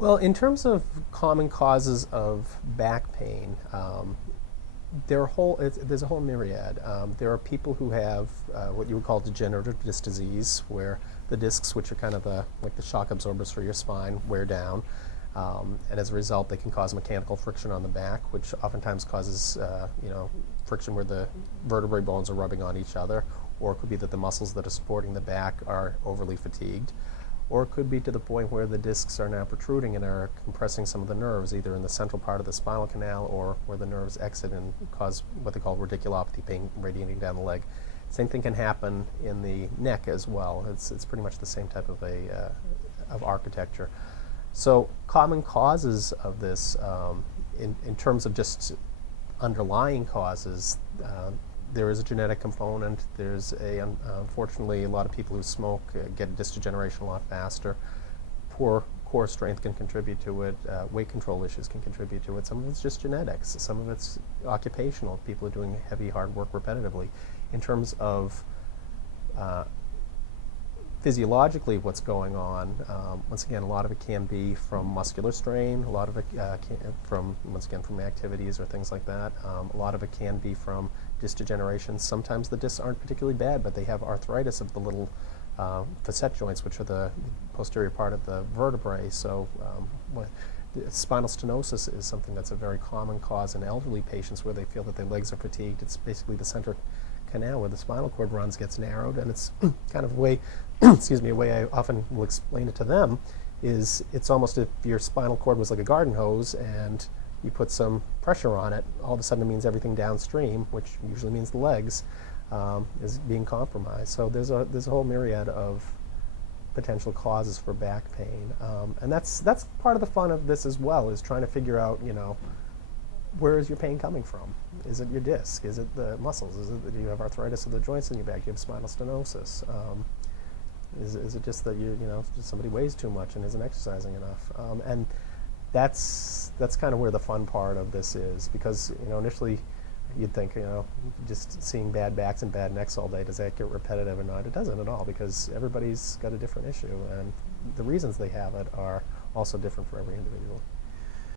Well, in terms of common causes of back pain, there's a whole myriad. There are people who have what you would call degenerative disc disease, where the discs, which are kind of like the shock absorbers for your spine, wear down. And as a result, they can cause mechanical friction on the back, which oftentimes causes friction where the vertebrae bones are rubbing on each other, or it could be that the muscles that are supporting the back are overly fatigued. Or it could be to the point where the discs are now protruding and are compressing some of the nerves, either in the central part of the spinal canal or where the nerves exit and cause what they call radiculopathy, pain radiating down the leg. Same thing can happen in the neck as well. It's pretty much the same type of of architecture. So common causes of this, in terms of just underlying causes, there is a genetic component. There's unfortunately, a lot of people who smoke get disc degeneration a lot faster. Poor core strength can contribute to it. Weight control issues can contribute to it. Some of it's just genetics. Some of it's occupational. People are doing heavy, hard work repetitively. In terms of physiologically what's going on, once again, a lot of it can be from muscular strain, a lot of it once again, from activities or things like that. A lot of it can be from disc degeneration. Sometimes the discs aren't particularly bad, but they have arthritis of the little facet joints, which are the posterior part of the vertebrae. So spinal stenosis is something that's a very common cause in elderly patients where they feel that their legs are fatigued. It's basically the center canal where the spinal cord runs gets narrowed, and it's kind of a way, excuse me, a way I often will explain it to them is it's almost if your spinal cord was like a garden hose and you put some pressure on it, all of a sudden it means everything downstream, which usually means the legs, is being compromised. So there's a whole myriad of potential causes for back pain, and that's part of the fun of this as well, is trying to figure out, where is your pain coming from? Is it your disc? Is it the muscles? Do you have arthritis of the joints in your back? Do you have spinal stenosis? Is it just that just somebody weighs too much and isn't exercising enough? And that's kind of where the fun part of this is, because initially you'd think just seeing bad backs and bad necks all day, does that get repetitive or not? It doesn't at all, because everybody's got a different issue, and the reasons they have it are also different for every individual.